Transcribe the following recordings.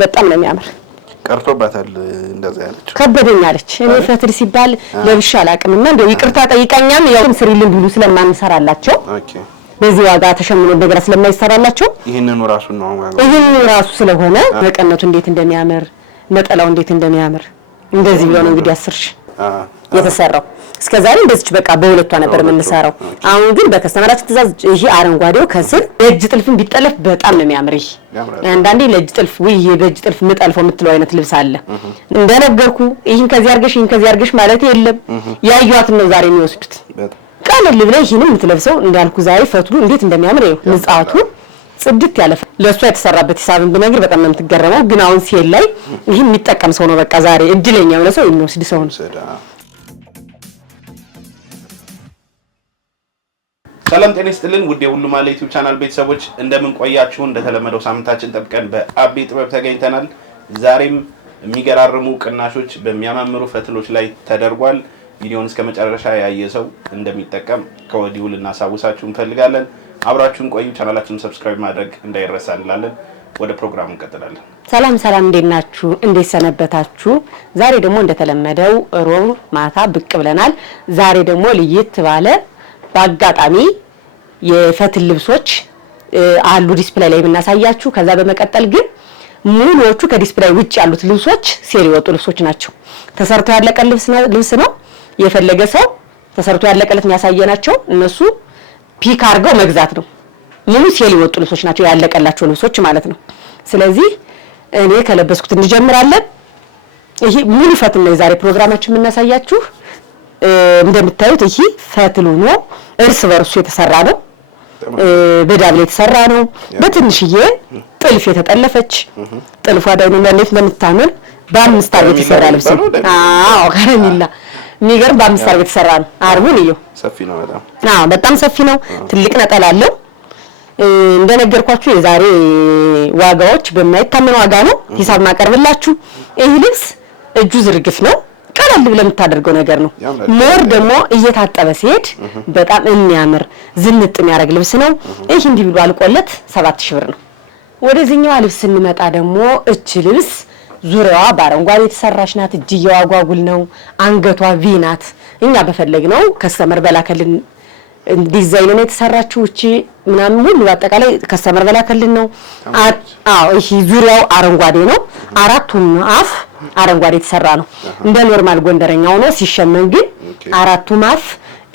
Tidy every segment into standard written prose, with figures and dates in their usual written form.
በጣም ነው የሚያምር ቀርቶባታል እንደዛ ያለች ከበደኛለች እኔ ፈትል ሲባል ለብሻ አላቅምና እንደው ይቅርታ ጠይቃኛም ያው ስሪልን ብሉ ስለማንሰራላቸው ኦኬ በዚህ ዋጋ ተሸምኖ እንደገና ስለማይሰራላቸው ይሄንን ራሱ ስለሆነ በቀነቱ እንዴት እንደሚያምር ነጠላው እንዴት እንደሚያምር እንደዚህ ብሎ ነው እንግዲህ 10 ሺህ የተሰራው እስከዛሬ እንደዚህ በቃ በሁለቷ ነበር የምንሰራው አሁን ግን በከስተመራችን ትዛዝ ይሄ አረንጓዴው ከስር እጅ ጥልፍም ቢጠለፍ በጣም ነው የሚያምር ይሄ አንዳንዴ ለእጅ ጥልፍ ወይ በእጅ ጥልፍ ምጠልፈው የምትለው አይነት ልብስ አለ እንደነገርኩ ይሄን ከዚህ አርገሽ ማለት የለም ያዩዋት ነው ዛሬ የሚወስዱት ቀለል ብለህ ይሄንም የምትለብሰው እንዳልኩ ዛሬ ፈትሉ እንዴት እንደሚያምር ነው ንጻቱ ጽድት ያለ ለሷ የተሰራበት ሂሳብን ብነግር በጣም ነው የምትገረመው ግን አሁን ሲል ላይ ይሄን የሚጠቀም ሰው ነው በቃ ዛሬ እድለኛ የሆነ ሰው የሚወስድ ሰው ነው ሰላም ጤና ይስጥልን ውድ የሁሉ ማለት ዩቲዩብ ቻናል ቤተሰቦች እንደምን ቆያችሁ እንደተለመደው ሳምንታችን ጠብቀን በአቤ ጥበብ ተገኝተናል ዛሬም የሚገራርሙ ቅናሾች በሚያማምሩ ፈትሎች ላይ ተደርጓል ቪዲዮውን እስከመጨረሻ ያየ ሰው እንደሚጠቀም ከወዲሁ ልናሳውሳችሁ እንፈልጋለን አብራችሁን ቆዩ ቻናላችንን ሰብስክራይብ ማድረግ እንዳይረሳ እንላለን ወደ ፕሮግራሙ እንቀጥላለን ሰላም እንዴናችሁ እንዴት ሰነበታችሁ ዛሬ ደግሞ እንደተለመደው ሮብ ማታ ብቅ ብለናል ዛሬ ደግሞ ለየት ባለ በአጋጣሚ የፈትል ልብሶች አሉ ዲስፕሌይ ላይ እናሳያችሁ ከዛ በመቀጠል ግን ሙሉዎቹ ከዲስፕሌይ ውጭ ያሉት ልብሶች ሴሪ ወጡ ልብሶች ናቸው ተሰርቶ ያለቀ ልብስ ነው የፈለገ ሰው ተሰርቶ ያለቀለት የሚያሳየናቸው እነሱ ፒክ አርገው መግዛት ነው ሙሉ ሴሪ ወጡ ልብሶች ናቸው ያለቀላቸው ልብሶች ማለት ነው ስለዚህ እኔ ከለበስኩት እንጀምራለን ይሄ ሙሉ ፈትል ነው ዛሬ ፕሮግራማችን እናሳያችሁ እንደምታዩት ይሄ ፈትሉ ነው እርስ በርሱ የተሰራ ነው በዳብል የተሰራ ነው በትንሽዬ ጥልፍ የተጠለፈች ጥልፏ ደግሞ እንዴት እንደምታምር በአምስት አርብ የተሰራ ልብስ አዎ ከረሚላ የሚገርም በአምስት አርብ የተሰራ ነው አርቡን እዩ ሰፊ ነው በጣም በጣም ሰፊ ነው ትልቅ ነጠላ አለው እንደነገርኳችሁ የዛሬ ዋጋዎች በማይታመን ዋጋ ነው ሂሳብ ማቀርብላችሁ ይሄ ልብስ እጁ ዝርግፍ ነው ቀለል ብለ የምታደርገው ነገር ነው ሞር ደግሞ እየታጠበ ሲሄድ በጣም የሚያምር ዝንጥ የሚያደርግ ልብስ ነው ይሄ እንዲህ ብሎ አልቆለት 7000 ብር ነው ወደዚህኛው ልብስ እንመጣ ደግሞ እቺ ልብስ ዙሪያዋ በአረንጓዴ የተሰራች ናት እጅየዋ ጓጉል ነው አንገቷ ቪ ናት እኛ በፈለግነው ከስተመር በላከልን ዲዛይን ነው የተሰራችው እቺ ምናምን ሁሉ አጠቃላይ ከስተመር በላከልን ነው አዎ ይሄ ዙሪያው አረንጓዴ ነው አራቱም አፍ አረንጓዴ የተሰራ ነው እንደ ኖርማል ጎንደረኛው ነው ሲሸመን ግን አራቱም አፍ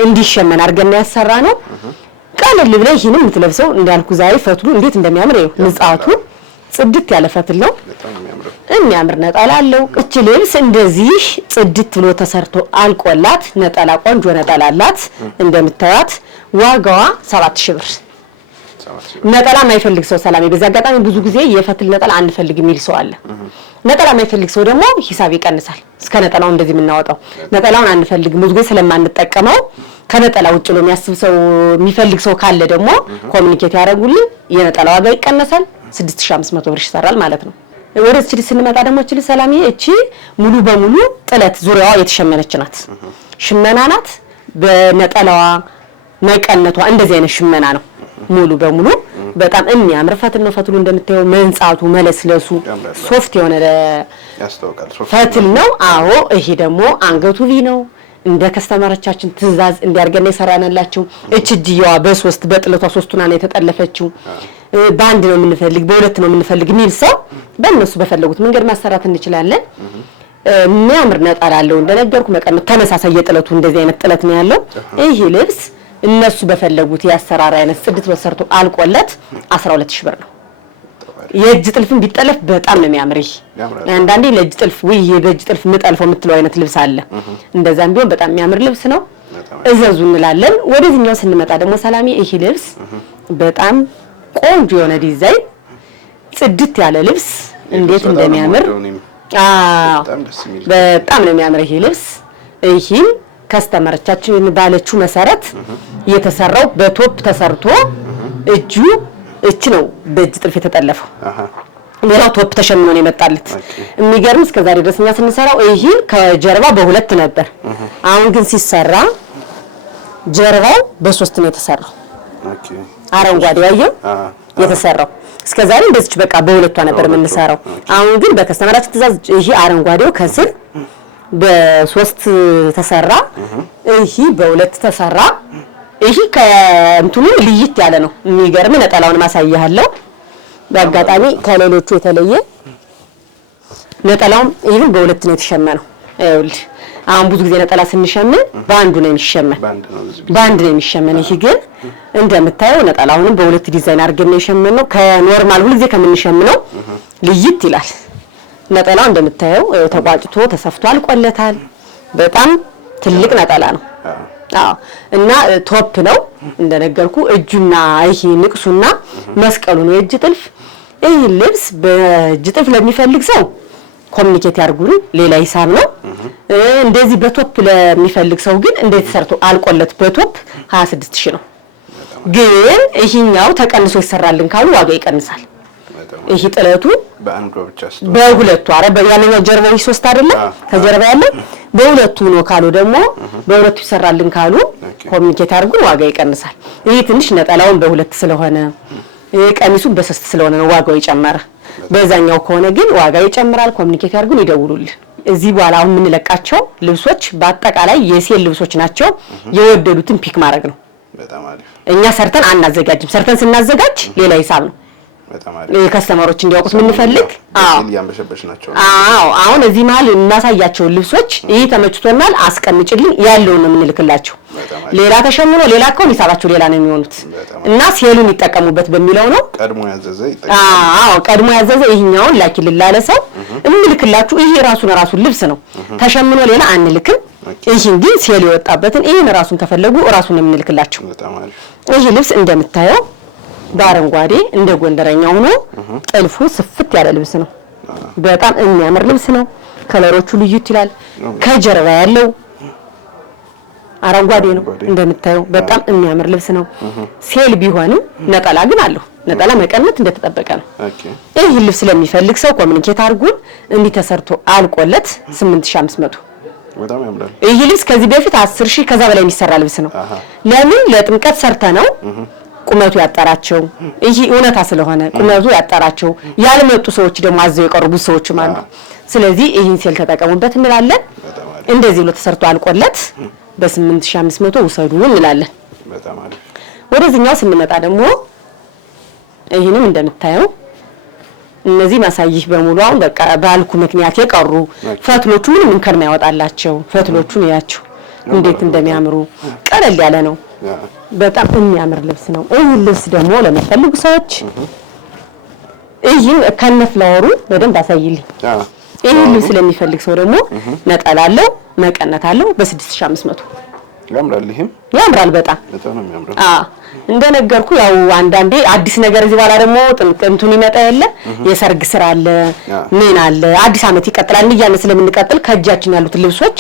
እንዲሸመን አርገና ያሰራ ነው ቀለል ብለ ይሄንም የምትለብሰው እንዳልኩ ዛሬ ፈትሉ እንዴት እንደሚያምር ነው ንጻቱ ጽድት ያለ ፈትል ነው የሚያምር ነጠላ አለው እቺ ልብስ እንደዚህ ጽድት ብሎ ተሰርቶ አልቆላት ነጠላ ቆንጆ ነጠላ አላት እንደምታዩት ዋጋዋ 7000 ብር ነጠላ ማይፈልግ ሰው ሰላም በዛ አጋጣሚ ብዙ ጊዜ የፈትል ነጠላ አንፈልግ የሚል ሰው አለ ነጠላ ማይፈልግ ሰው ደግሞ ሂሳብ ይቀንሳል እስከ ነጠላው እንደዚህ የምናወጣው ነጠላውን አንፈልግ ብዙ ጊዜ ስለማንጠቀመው ከነጠላ ውጭ ነው የሚያስብ ሰው የሚፈልግ ሰው ካለ ደግሞ ኮሙኒኬት ያደርጉልኝ የነጠላ ዋጋ ይቀነሳል 6500 ብር ይሰራል ማለት ነው ወደ እቺ ስንመጣ ደግሞ እቺ ሰላምዬ እቺ ሙሉ በሙሉ ጥለት ዙሪያዋ የተሸመነች ናት ሽመና ናት በነጠላዋ መቀነቷ እንደዚህ አይነት ሽመና ነው ሙሉ በሙሉ በጣም የሚያምር ፈትል ነው ፈትሉ እንደምታየው መንጻቱ መለስለሱ ሶፍት የሆነ ያስተውቃል ፈትል ነው አዎ ይሄ ደግሞ አንገቱ ቪ ነው እንደ ከስተመራቻችን ትዛዝ እንዲያርገና ይሰራናላችሁ እቺጂዋ በሶስት በጥለቷ ሶስቱና ነው የተጠለፈችው ባንድ ነው የምንፈልግ በሁለት ነው የምንፈልግ ሚል ሰው በእነሱ በፈለጉት መንገድ ማሰራት እንችላለን የሚያምር ነጠላ አለው እንደነገርኩ መቀነት ተመሳሳይ የጥለቱ እንደዚህ አይነት ጥለት ነው ያለው ይሄ ልብስ እነሱ በፈለጉት ያሰራራ አይነት ጽድት ወሰርቶ አልቆለት 12000 ብር ነው የእጅ ጥልፍም ቢጠለፍ በጣም ነው የሚያምር ይሄ አንዳንዴ ለእጅ ጥልፍ ወይ በእጅ ጥልፍ ምጠልፈው የምትለው አይነት ልብስ አለ እንደዛም ቢሆን በጣም የሚያምር ልብስ ነው እዘዙ እንላለን ወደዚህኛው ስንመጣ ደግሞ ሰላሚ ይሄ ልብስ በጣም ቆንጆ የሆነ ዲዛይን ጽድት ያለ ልብስ እንዴት እንደሚያምር በጣም ነው የሚያምር ይሄ ልብስ ይሄን ከስተመርቻችን ባለችው መሰረት የተሰራው በቶፕ ተሰርቶ እጁ እቺ ነው በእጅ ጥልፍ የተጠለፈው ሌላው ቶፕ ተሸምኖ ነው የመጣለት የሚገርም እስከዛሬ ድረስኛ ስንሰራው ይሄ ከጀርባ በሁለት ነበር አሁን ግን ሲሰራ ጀርባው በሶስት ነው የተሰራው አረንጓዴ ያየው የተሰራው እስከዛሬ እንደዚህ በቃ በሁለቷ ነበር የምንሰራው። አሁን ግን በከስተመራችን ትእዛዝ ይሄ አረንጓዴው ከስር በ3 ተሰራ፣ ይሄ በ2 ተሰራ። ይሄ ከእንትኑ ልይት ያለ ነው። የሚገርም ነጠላውን ማሳያለሁ። በአጋጣሚ ከሌሎቹ የተለየ ነጠላውም ይሄን በ2 ነው የተሸመነው። ይኸውልህ አሁን ብዙ ጊዜ ነጠላ ስንሸምን በአንዱ ነው የሚሸመን፣ በአንድ ነው የሚሸመን። ይሄ ግን እንደምታየው ነጠላውንም በ2 ዲዛይን አድርገን ነው የሸመነው። ከኖርማል ሁሉ ጊዜ ከምንሸምነው ልይት ይላል። ነጠላው እንደምታየው ተቋጭቶ ተሰፍቶ አልቆለታል። በጣም ትልቅ ነጠላ ነው። አዎ እና ቶፕ ነው እንደነገርኩ። እጁና ይሄ ንቅሱና መስቀሉ ነው የእጅ ጥልፍ። ይሄ ልብስ በእጅ ጥልፍ ለሚፈልግ ሰው ኮሚኒኬት ያርጉን፣ ሌላ ሂሳብ ነው። እንደዚህ በቶፕ ለሚፈልግ ሰው ግን እንዴት ሰርቶ አልቆለት በቶፕ 26000 ነው። ግን ይሄኛው ተቀንሶ ይሰራልን ካሉ ዋጋ ይቀንሳል። ይሄ ጥለቱ በሁለቱ አረ በያለኛው ጀርባው 3 አይደለም ከጀርባ ያለው በሁለቱ ነው ካሉ ደግሞ በሁለቱ ይሰራልን ካሉ ኮሚኒኬት አድርጉን፣ ዋጋ ይቀንሳል። ይሄ ትንሽ ነጠላውን በ2 ስለሆነ ቀሚሱን በ3 ስለሆነ ነው ዋጋው ይጨመረ። በዛኛው ከሆነ ግን ዋጋ ይጨምራል። ኮሚኒኬት አድርጉን፣ ይደውሉልን። እዚህ በኋላ አሁን የምንለቃቸው ልብሶች በአጠቃላይ የሴል ልብሶች ናቸው። የወደዱትን ፒክ ማድረግ ነው። በጣም አሪፍ። እኛ ሰርተን አናዘጋጅም። ሰርተን ስናዘጋጅ ሌላ ሂሳብ ነው። በጣም አሪፍ። ከስተመሮች እንዲያውቁት ምንፈልግ አሁን እዚህ መሀል እናሳያቸው ልብሶች ይሄ ተመችቶናል አስቀምጭልኝ ያለውን ነው የምንልክላቸው። ሌላ ተሸምኖ ሌላ ከሆነ ሂሳባቸው ሌላ ነው የሚሆኑት እና ሴሉን ይጠቀሙበት በሚለው ነው። ቀድሞ ያዘዘ ይጠቀሙ። ቀድሞ ያዘዘ ይሄኛውን ላኪልን ላለ ሰው እንልክላችሁ። ይሄ ራሱን ልብስ ነው ተሸምኖ ሌላ አንልክም። ይሄን ግን ሴል የወጣበትን ይሄን ራሱን ከፈለጉ ራሱን የምንልክላቸው። ይሄ ልብስ እንደምታየው በአረንጓዴ እንደ ጎንደረኛው ሆኖ ጥልፉ ስፍት ያለ ልብስ ነው። በጣም የሚያምር ልብስ ነው። ከለሮቹ ልዩት ይላል። ከጀርባ ያለው አረንጓዴ ነው እንደምታየው በጣም የሚያምር ልብስ ነው። ሴል ቢሆንም ነጠላ ግን አለው። ነጠላ መቀነት እንደተጠበቀ ነው። ይሄ ልብስ ለሚፈልግ ሰው ኮሚኒኬት አድርጉን። እንዲህ ተሰርቶ አልቆለት 8500 በጣም ያምራል። ይሄ ልብስ ከዚህ በፊት 10000 ከዛ በላይ የሚሰራ ልብስ ነው። ለምን ለጥምቀት ሰርተ ነው ቁመቱ ያጠራቸው። ይሄ እውነታ ስለሆነ ቁመቱ ያጠራቸው ያልመጡ ሰዎች ደግሞ አዘው የቀርቡ ሰዎች ማለት ነው። ስለዚህ ይሄን ሴል ተጠቀሙበት እንላለን። እንደዚህ ብሎ ተሰርቶ አልቆለት በ8500 ውሰዱ እንላለን። በጣም አሪፍ። ወደዚህኛው ስንመጣ ደግሞ ይሄንም እንደምታየው እነዚህ ማሳይህ በሙሉ አሁን በቃ ባልኩ ምክንያት የቀሩ ፈትሎቹ ምንም እንከን ያወጣላቸው ፈትሎቹን ያያቸው እንዴት እንደሚያምሩ ቀለል ያለ ነው። በጣም የሚያምር ልብስ ነው። ይሄ ልብስ ደግሞ ለሚፈልጉ ሰዎች ይሄን ከነፍላወሩ በደንብ አሳይልኝ። ይሄ ልብስ ለሚፈልግ ሰው ደግሞ ነጠላ አለው መቀነት አለው በ6500 ያምራል። ይሄም ያምራል በጣም ነው የሚያምረው። እንደነገርኩ ያው አንዳንዴ አዲስ ነገር እዚህ በኋላ ደግሞ ጥምጥምቱን ይመጣ የለ የሰርግ ስራ አለ ምን አለ አዲስ አመት ይቀጥላል እያለ ስለምንቀጥል ከእጃችን ያሉት ልብሶች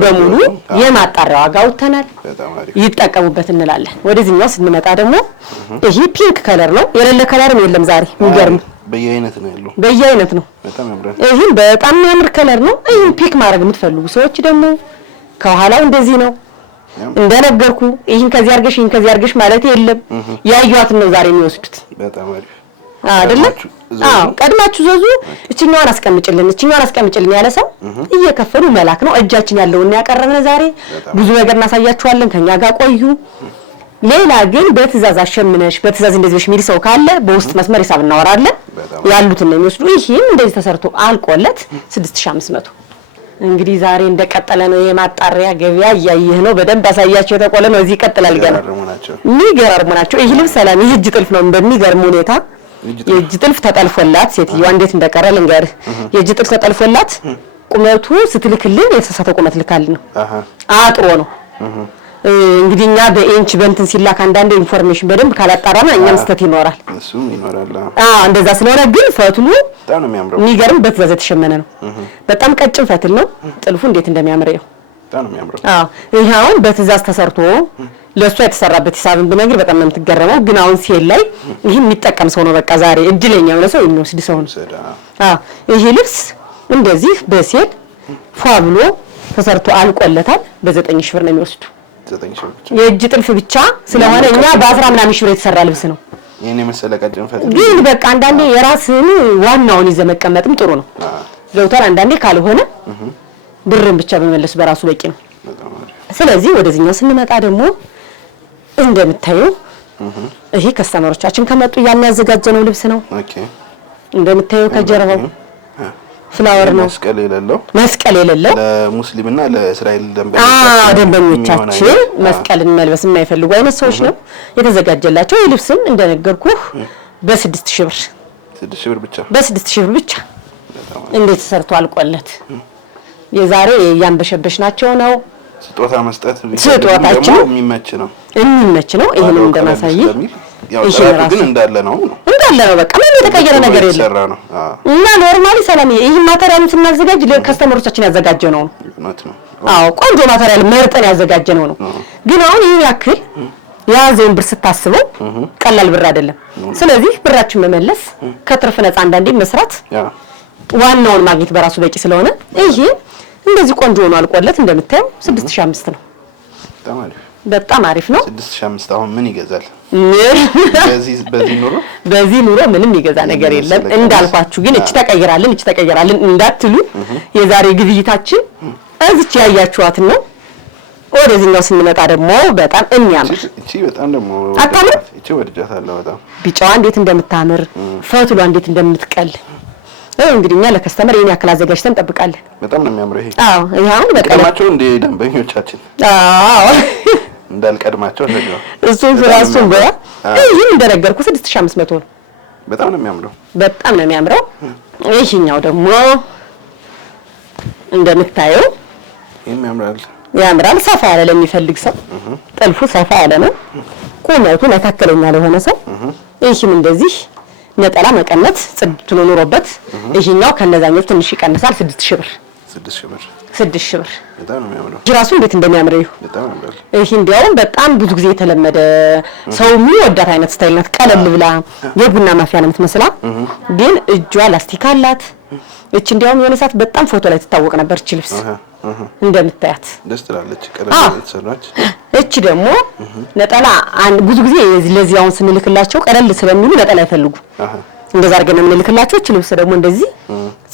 በሙሉ የማጣሪያ ዋጋ አውጥተናል። ይጠቀሙበት እንላለን። ወደዚህኛው ስንመጣ ደግሞ ይሄ ፒንክ ከለር ነው። የሌለ ከለርም የለም ዛሬ የሚገርም በየአይነት ነው ያለው። በየአይነት ነው በጣም ያምራል። ይሄ በጣም የሚያምር ከለር ነው። ይሄ ፒክ ማድረግ የምትፈልጉ ሰዎች ደግሞ ከኋላው እንደዚህ ነው እንደነገርኩ። ይሄን ከዚህ አርገሽ ማለት የለም። ያዩዋት ነው ዛሬ የሚወስዱት። በጣም አሪፍ አይደለ? ቀድማችሁ ዘዙ። እቺኛዋን አስቀምጭልን ያለ ሰው እየከፈሉ መላክ ነው። እጃችን ያለውን ያቀረብነ ዛሬ ብዙ ነገር እናሳያችኋለን። ከኛ ጋር ቆዩ። ሌላ ግን በትእዛዝ አሸምነሽ በትእዛዝ እንደዚህ ሚል ሰው ካለ በውስጥ መስመር ሂሳብ እናወራለን። ያሉትን ነው የሚወስዱ። ይሄም እንደዚህ ተሰርቶ አልቆለት 6500። እንግዲህ ዛሬ እንደቀጠለ ነው የማጣሪያ ገበያ እያየህ ነው። በደንብ አሳያቸው። የተቆለ ነው እዚህ ይቀጥላል። ገና የሚገርሙ ናቸው። ይሄ ልብስ ሰላም ይሄ እጅ ጥልፍ ነው። በሚገርም ሁኔታ የእጅ ጥልፍ ተጠልፎላት ሴትዮዋ እንዴት እንደቀረ ልንገርህ። የእጅ ጥልፍ ተጠልፎላት ቁመቱ ስትልክልን የተሳሳተ ቁመት ልካልን ነው አጥሮ ነው። እንግዲህ እኛ በኢንች በእንትን ሲላክ አንዳንድ ኢንፎርሜሽን በደንብ ካላጣራና እኛም ስተት ይኖራል። እሱም ይኖራል። እንደዛ ስለሆነ ግን ፈትሉ በጣም ነው የሚያምረው። የሚገርም በትእዛዝ የተሸመነ ነው። በጣም ቀጭን ፈትል ነው። ጥልፉ እንዴት እንደሚያምር ነው። በጣም ነው የሚያምረው። ይሄ አሁን በትእዛዝ ተሰርቶ ለሷ የተሰራበት ሂሳብን ብነግር በጣም ነው የምትገረመው። ግን አሁን ሴል ላይ ይሄ የሚጠቀም ሰው ነው በቃ ዛሬ እድለኛ የሆነ ሰው የሚወስድ ሰው ነው። ይሄ ልብስ እንደዚህ በሴል ፏ ብሎ ተሰርቶ አልቆለታል። በ9000 ብር ነው የሚወስዱ። የእጅ ጥልፍ ብቻ ስለሆነ እኛ በ10 ምናምን ሺህ ብር የተሰራ ልብስ ነው። የኔ መሰለ ቀጭን ፈትል ግን በቃ አንዳንዴ የራስህን ዋናውን ይዘህ መቀመጥም ጥሩ ነው። ገብቷል። አንዳንዴ ካልሆነ ብርን ብቻ በመለስ በራሱ በቂ ነው። ስለዚህ ወደዚህኛው ስንመጣ ደግሞ እንደምታዩ ይሄ ከስተመሮቻችን ከመጡ ያዘጋጀነው ልብስ ነው። ኦኬ እንደምታዩ ከጀርባው ፍላወር ነው። መስቀል የሌለው ለሙስሊምና ለእስራኤል ደንበኞቻችን መስቀልን መልበስ የማይፈልጉ አይነት ሰዎች ነው የተዘጋጀላቸው። ልብስም እንደነገርኩህ በ6000 ብር 6000 ብር ብቻ በ6000 ብር ብቻ እንዴት ተሰርቶ አልቆለት የዛሬ ያንበሸበሽናቸው ነው። ስጦታ መስጠት ስጦታችን የሚመች ነው። ይሄንን እንደማሳይ ያው ግን እንዳለ ነው በቃ ምንም የተቀየረ ነገር የለም እና ኖርማሊ ሰላም ይሄ ማቴሪያልን ስናዘጋጅ ለከስተመሮቻችን ያዘጋጀነው ነው። አዎ ቆንጆ ማቴሪያል መርጠን ያዘጋጀነው ነው። ግን አሁን ይሄ ያክል ያዘውን ብር ስታስበው ቀላል ብር አይደለም። ስለዚህ ብራችን መመለስ ከትርፍ ነፃ አንዳንዴ መስራት ዋናውን ማግኘት በራሱ በቂ ስለሆነ ይሄ እንደዚህ ቆንጆ ሆኖ አልቆለት እንደምታዩ 6005 ነው። በጣም አሪፍ ነው። 6005 አሁን ምን ይገዛል? በዚህ ኑሮ ምንም ይገዛ ነገር የለም። እንዳልኳችሁ ግን እቺ ተቀየራልን እንዳትሉ የዛሬ ግብይታችን እዚች ያያችኋት ነው። ወደዚህኛው ስንመጣ ደግሞ በጣም የሚያምር እቺ በጣም ደግሞ እቺ ወድጃታለሁ በጣም ቢጫዋ እንዴት እንደምታምር ፈትሏ እንዴት እንደምትቀል እንግዲህ እኛ ለከስተመር የኛ ያክል አዘጋጅተን እንጠብቃለን። በጣም ነው የሚያምረው ይሄ። አዎ ይሄውን በቀማቸው እንደ ደንበኞቻችን እንዳልቀድማቸው ነው። እሱን ፍራሱን በያ ይሄን እንደነገርኩ 6500 ነው። በጣም ነው የሚያምረው። ይሄኛው ደግሞ እንደምታየው ያምራል። ሰፋ ያለ ለሚፈልግ ሰው ጥልፉ ሰፋ ያለ ነው። ቁመቱ መካከለኛ ለሆነ ሰው ይሄም እንደዚህ ነጠላ መቀነት ጽድት ኑሮበት ይሄኛው ከነዛኞች ትንሽ ይቀንሳል። 6000 ብር በጣም ነው የሚያምረው። ጅራሱ እንዴት እንደሚያምር በጣም ነው። ይሄ እንዲያውም በጣም ብዙ ጊዜ የተለመደ ሰው የሚወዳት አይነት ስታይል ናት። ቀለል ብላ የቡና ማፍያ ነው የምትመስለው፣ ግን እጇ ላስቲክ አላት። እቺ እንዲያውም የሆነ ሰዓት በጣም ፎቶ ላይ ትታወቅ ነበር። እቺ ልብስ እንደምታያት ደስ ትላለች። ቀለል የተሰራች እቺ ደግሞ ነጠላ ብዙ ጊዜ ለዚያውን ስንልክላቸው ቀለል ስለሚሉ ነጠላ አይፈልጉ እንደዛ አድርገን የምንልክላቸው። እቺ ልብስ ደግሞ እንደዚህ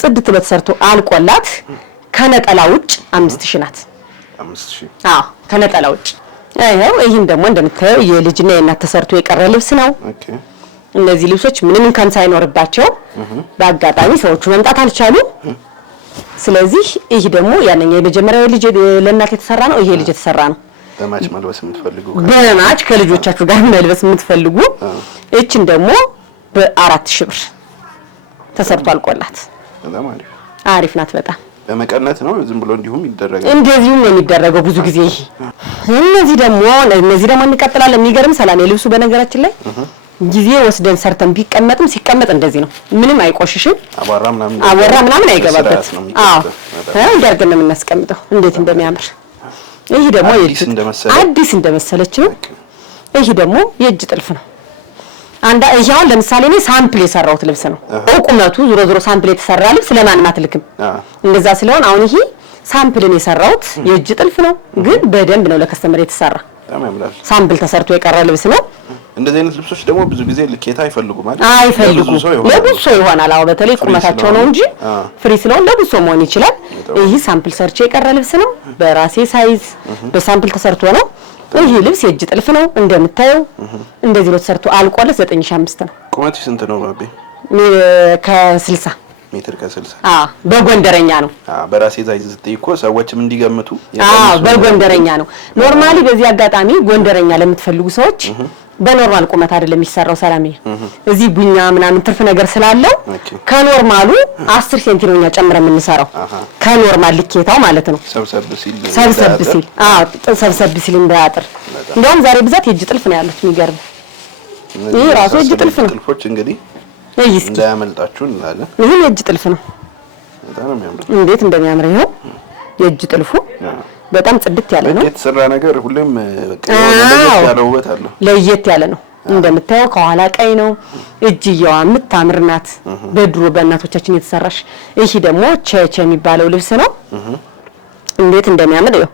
ጽድት ተሰርቶ አልቆላት ከነጠላ ውጭ 5000 ናት። 5000 ከነጠላ ውጭ ይሄን ደግሞ እንደምታየው የልጅና የእናት ተሰርቶ የቀረ ልብስ ነው። ኦኬ እነዚህ ልብሶች ምንም እንከን ሳይኖርባቸው በአጋጣሚ ሰዎቹ መምጣት አልቻሉ። ስለዚህ ይሄ ደግሞ ያንኛው የመጀመሪያው ልጅ ለእናት የተሰራ ነው። ይሄ ልጅ የተሰራ ነው። በማች መልበስ የምትፈልጉ በማች ከልጆቻችሁ ጋር መልበስ የምትፈልጉ እቺን ደግሞ በ4000 ብር ተሰርቶ አልቆላት በጣም አሪፍ ናት። በጣም በመቀነት ነው ዝም ብሎ እንዲሁም ይደረጋል። እንደዚሁም ነው የሚደረገው ብዙ ጊዜ። እነዚህ ደግሞ እንቀጥላለን። የሚገርም ሰላም የልብሱ በነገራችን ላይ ጊዜ ወስደን ሰርተን ቢቀመጥም ሲቀመጥ እንደዚህ ነው። ምንም አይቆሽሽም። አቧራ ምናምን አይገባበት። እንዲያርገን ነው የምናስቀምጠው። እንዴት እንደሚያምር ይሄ ደግሞ አዲስ እንደመሰለች ነው። ይሄ ደግሞ የእጅ ጥልፍ ነው። ይሄው ለምሳሌ እኔ ሳምፕል የሰራሁት ልብስ ነው። ቁመቱ ዞሮ ሳምፕል የተሰራ ልብስ ለማንም አትልክም። እንደዛ ስለሆነ አሁን ይሄ ሳምፕልን የሰራሁት የእጅ ጥልፍ ነው፣ ግን በደንብ ነው ለከስተመር የተሰራ። ሳምፕል ተሰርቶ የቀረ ልብስ ነው። እንደዚህ አይነት ልብሶች ደግሞ ብዙ ጊዜ ልኬታ አይፈልጉም ማለት አይፈልጉም። ለብዙ ሰው ይሆናል። አዎ በተለይ ቁመታቸው ነው እንጂ ፍሪ ስለሆነ ለብዙ ሰው መሆን ይችላል። ይሄ ሳምፕል ሰርቼ የቀረ ልብስ ነው። በራሴ ሳይዝ በሳምፕል ተሰርቶ ነው። ይሄ ልብስ የእጅ ጥልፍ ነው እንደምታየው። እንደዚህ ነው ተሰርቶ አልቆለት 9500 ነው። ቁመቱ ስንት ነው ባቢ? ከ60 ሜትር ከ60 በጎንደረኛ ነው። በራሴ ሳይዝ ስትይኮ ሰዎችም እንዲገምቱ በጎንደረኛ ነው። ኖርማሊ በዚህ አጋጣሚ ጎንደረኛ ለምትፈልጉ ሰዎች በኖርማል ቁመት አይደለም የሚሰራው። ሰላም እዚህ ቡኛ ምናምን ትርፍ ነገር ስላለው ከኖርማሉ 10 ሴንቲሜትር ጨምረን የምንሰራው ከኖርማል ልኬታው ማለት ነው። ሰብሰብ ሲል እንዳያጥር። እንደውም ዛሬ ብዛት የእጅ ጥልፍ ነው ያሉት። የሚገርም ይሄ ራሱ የእጅ ጥልፍ ነው። ጥልፎች እንግዲህ እንዳያመልጣችሁ እንላለን። ይሄ የእጅ ጥልፍ ነው። በጣም የሚያምር እንዴት እንደሚያምር ይሄው የእጅ ጥልፉ በጣም ጽድት ያለ ነው። የተሰራ ነገር ሁሌም ያለ ውበት አለው። ለየት ያለ ነው። እንደምታየው ከኋላ ቀይ ነው። እጅየዋ የምታምር ናት። በድሮ በእናቶቻችን የተሰራሽ። ይሄ ደግሞ ቸቸ የሚባለው ልብስ ነው። እንዴት እንደሚያምር ይኸው።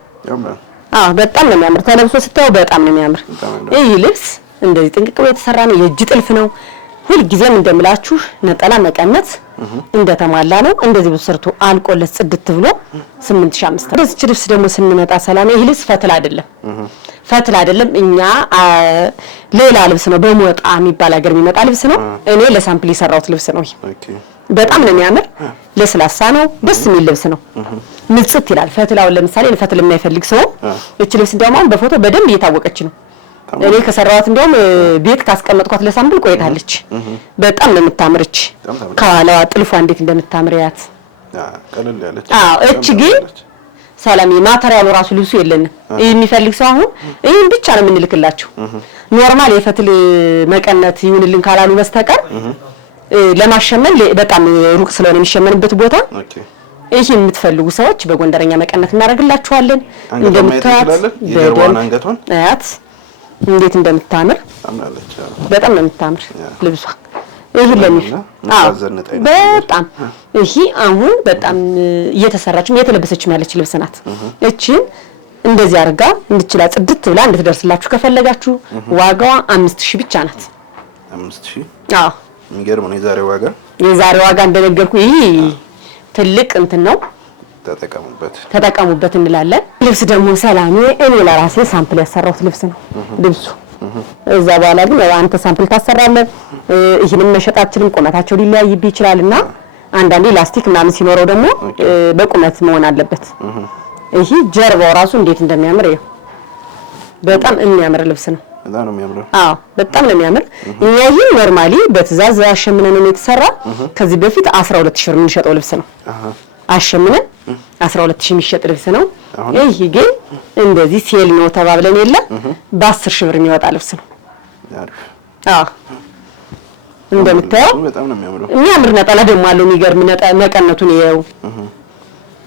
በጣም ነው የሚያምር። ተለብሶ ስታየው በጣም ነው የሚያምር። ይሄ ልብስ እንደዚህ ጥንቅቅ ብሎ የተሰራ ነው። የእጅ ጥልፍ ነው። ሁሉ ጊዜም እንደምላችሁ ነጠላ መቀነት እንደተሟላ ነው። እንደዚህ በሰርቶ አልቆለት ጽድት ብሎ 8500። በዚህ ልብስ ደግሞ ስንመጣ ሰላም ይሄ ልብስ ፈትል አይደለም። እኛ ሌላ ልብስ ነው። በሞጣ የሚባል ሀገር የሚመጣ ልብስ ነው። እኔ ለሳምፕል የሰራሁት ልብስ ነው። በጣም ነው የሚያምር። ለስላሳ ነው። ደስ የሚል ልብስ ነው። ንጽት ይላል። ፈትላውን ለምሳሌ ፈትል የማይፈልግ ሰው እቺ ልብስ እንደውም በፎቶ በደንብ እየታወቀች ነው። እኔ ከሰራዋት እንደውም ቤት ካስቀመጥኳት ለሳምፕል ቆይታለች። በጣም ነው የምታምርች። ከኋላዋ ጥልፏ እንዴት እንደምታምር ያት። ቀለል ያለች። እቺ ግን ሰላም ማተሪያሉ ራሱ ልብሱ የለንም። የሚፈልግ ሰው አሁን ይሄን ብቻ ነው የምንልክላቸው። ኖርማል የፈትል መቀነት ይሁንልን ካላሉ በስተቀር ለማሸመን በጣም ሩቅ ስለሆነ የሚሸመንበት ቦታ ይሄ የምትፈልጉ ሰዎች በጎንደረኛ መቀነት እናደርግላችኋለን። እንደምታዩት አያት እንዴት እንደምታምር በጣም ነው የምታምር ልብሷ። ይሄ በጣም ይሄ አሁን በጣም እየተሰራችም እየተለበሰችም ያለች ልብስ ናት። እቺን እንደዚህ አድርጋ እንድችላ ጽድት ብላ እንድትደርስላችሁ ከፈለጋችሁ ዋጋዋ 5000 ብቻ ናት። 5000? አዎ የሚገርም ነው የዛሬ ዋጋ እንደነገርኩ ይሄ ትልቅ እንትን ነው። ተጠቀሙበት እንላለን። ልብስ ደግሞ ሰላሜ እኔ ለራሴ ሳምፕል ያሰራሁት ልብስ ነው ልብሱ። እዛ በኋላ ግን አንተ ሳምፕል ታሰራለህ። ይሄንን መሸጣችንም ቁመታቸው ሊለያይብ ይችላልና አንዳንዴ ላስቲክ ምናምን ሲኖረው ደግሞ በቁመት መሆን አለበት። ይሄ ጀርባው ራሱ እንዴት እንደሚያምር ይሄ በጣም የሚያምር ልብስ ነው። በጣም ነው የሚያምረው። አዎ በጣም ነው የሚያምር። እኛ ይሄ ኖርማሊ በትዕዛዝ አሸምነን ነው የተሰራ። ከዚህ በፊት 12000 ብር የምንሸጠው ልብስ ነው። አሸምነን 12000 የሚሸጥ ልብስ ነው። ይሄ ግን እንደዚህ ሴል ነው ተባብለን የለ በ10000 ብር የሚወጣ ልብስ ነው። አዎ እንደምታየው በጣም ነው የሚያምረው። የሚያምር ነጠላ ደግሞ አለው። የሚገርም መቀነቱን ይኸው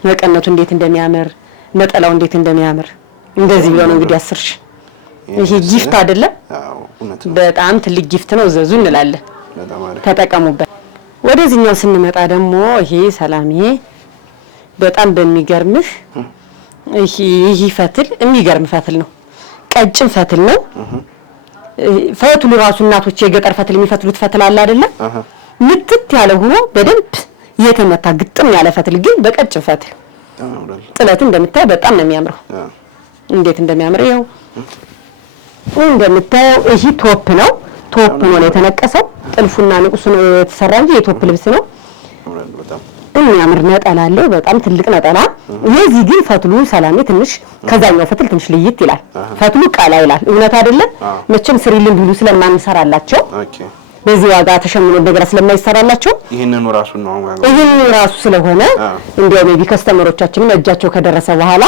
መቀነቱ እንዴት እንደሚያምር ነጠላው እንዴት እንደሚያምር እንደዚህ ብሎ ነው እንግዲህ 10000። ይሄ ጊፍት አይደለም? አዎ እውነት ነው። በጣም ትልቅ ጊፍት ነው። ዘዙ እንላለን። ተጠቀሙበት። ወደዚህኛው ስንመጣ ደግሞ ይሄ ሰላሜ በጣም በሚገርምህ ይሄ ፈትል የሚገርም ፈትል ነው። ቀጭን ፈትል ነው። ፈትሉ ራሱ እናቶች የገጠር ፈትል የሚፈትሉት ፈትል አለ አይደለ? ምትት ያለ ሆኖ በደንብ የተመታ ግጥም ያለ ፈትል ግን በቀጭን ፈትል ጥለቱ እንደምታየው በጣም ነው የሚያምረው። እንዴት እንደሚያምር ይኸው እንደምታየው ይሄ ቶፕ ነው። ቶፕ ነው የተነቀሰው። ጥልፉና ንቁሱ ነው የተሰራ እንጂ የቶፕ ልብስ ነው። የሚያምር ነጠላ አለው። በጣም ትልቅ ነጠላ። የዚህ ግን ፈትሉ ሰላሜ ትንሽ ከዛኛው ፈትል ትንሽ ልይት ይላል። ፈትሉ ቀላ ይላል። እውነት አይደለም መቼም ስሪልን ቢሉ ስለማንሰራላቸው በዚህ ዋጋ ተሸምኖ እንደገና ስለማይሰራላቸው ይሄንን ራሱ ስለሆነ እንዲያው ሜቢ ከስተመሮቻችንም እጃቸው ከደረሰ በኋላ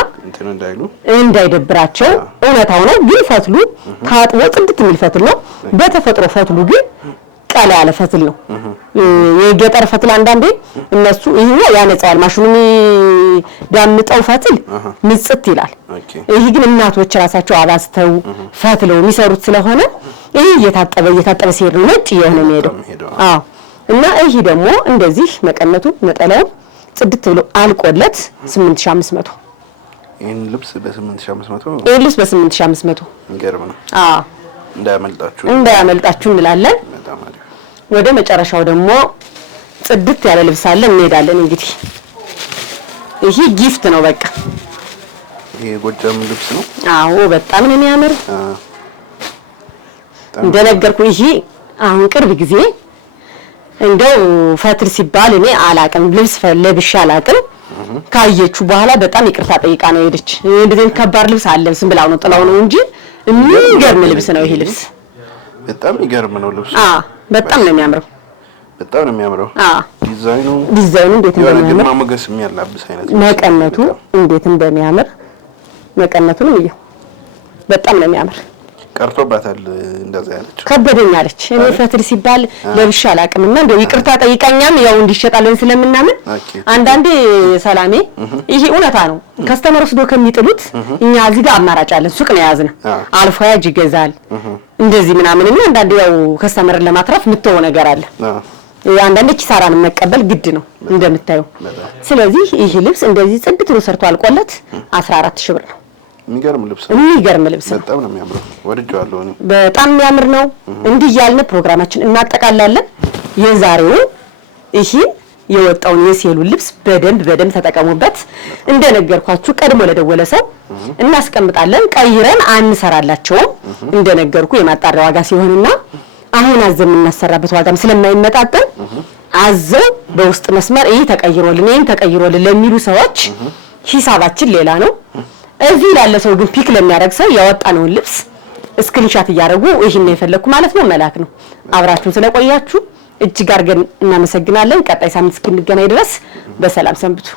እንዳይደብራቸው እውነታው ነው። ግን ፈትሉ ታጥቦ ጽድት የሚል ፈትል ነው። በተፈጥሮ ፈትሉ ግን ቀላ ያለ ፈትል ነው። የገጠር ፈትል አንዳንዴ እነሱ ይሄኛው ያነጻዋል። ማሽኑ ዳምጠው ፈትል ንጽት ይላል። ይሄ ግን እናቶች ራሳቸው አባስተው ፈትለው የሚሰሩት ስለሆነ ይሄ እየታጠበ ሲሄድ ነው ነጭ የሆነ የሚሄደው። አዎ እና ይሄ ደግሞ እንደዚህ መቀነቱ ነጠላው ጽድት ብሎ አልቆለት 8500። ይሄን ልብስ በ8500 የሚገርም ነው። አዎ እንዳያመልጣችሁ እንላለን። ወደ መጨረሻው ደግሞ ጽድት ያለ ልብስ አለ እንሄዳለን። እንግዲህ ይሄ ጊፍት ነው በቃ። ይሄ ጎጃም ልብስ ነው። አዎ በጣም ነው የሚያምር። እንደነገርኩ ይሄ አሁን ቅርብ ጊዜ እንደው ፈትል ሲባል እኔ አላቅም ልብስ ለብሼ አላቅም። ካየቹ በኋላ በጣም ይቅርታ ጠይቃ ነው ሄደች። እንደዚህ ከባድ ልብስ አለብስም ብላው ነው ጥላው ነው እንጂ የሚገርም ልብስ ነው ይሄ ልብስ። በጣም ይገርም ነው ልብሱ። በጣም ነው የሚያምረው። ዲዛይኑ እንዴት እንደሚያምር ሞገስ የሚያላብስ አይነት መቀነቱ እንዴት እንደሚያምር መቀነቱንም ይሄው በጣም ነው የሚያምር። ቀርቶባታል እንደዛ ያለች ከበደኛለች። እኔ ፈትል ሲባል ለብሼ አላቅምና እንደው ይቅርታ ጠይቃኛም ያው እንዲሸጣለን ስለምናምን አንዳንዴ ሰላሜ ይሄ እውነታ ነው። ከስተመር ወስዶ ከሚጥሉት እኛ እዚህ ጋር አማራጭ አለን። ሱቅ ነው ያዝነ አልፎ ያጅ ይገዛል እንደዚህ ምናምን እና አንዳንዴ ያው ከስተመርን ለማትረፍ ምትተው ነገር አለ። አንዳንዴ ኪሳራን መቀበል ግድ ነው እንደምታየው። ስለዚህ ይሄ ልብስ እንደዚህ ጽድት ብሎ ሰርቶ አልቆለት 14000 ብር ነው። የሚገርም ልብስ በጣም ነው የሚያምረው ወድጄዋለሁ እኔ በጣም የሚያምር ነው እንዲህ ያልነ ፕሮግራማችን እናጠቃላለን የዛሬው ይሄ የወጣውን የሴሉ ልብስ በደንብ ተጠቀሙበት እንደነገርኳችሁ ቀድሞ ለደወለ ሰው እናስቀምጣለን ቀይረን አንሰራላቸው እንደነገርኩ የማጣሪያ ዋጋ ሲሆንና አሁን አዘም እናሰራበት ዋጋም ስለማይመጣጠን አዘው በውስጥ መስመር ይሄ ተቀይሮልን ለሚሉ ሰዎች ሂሳባችን ሌላ ነው እዚህ ያለ ሰው ግን ፒክ ለሚያደርግ ሰው ያወጣነው ልብስ ስክሪንሻት ያያረጉ ይሄን የፈለኩ ማለት ነው መላክ ነው አብራችሁ ስለቆያችሁ እጅግ አድርገን እናመሰግናለን ቀጣይ ሳምንት እስክንገናኝ ድረስ በሰላም ሰንብቱ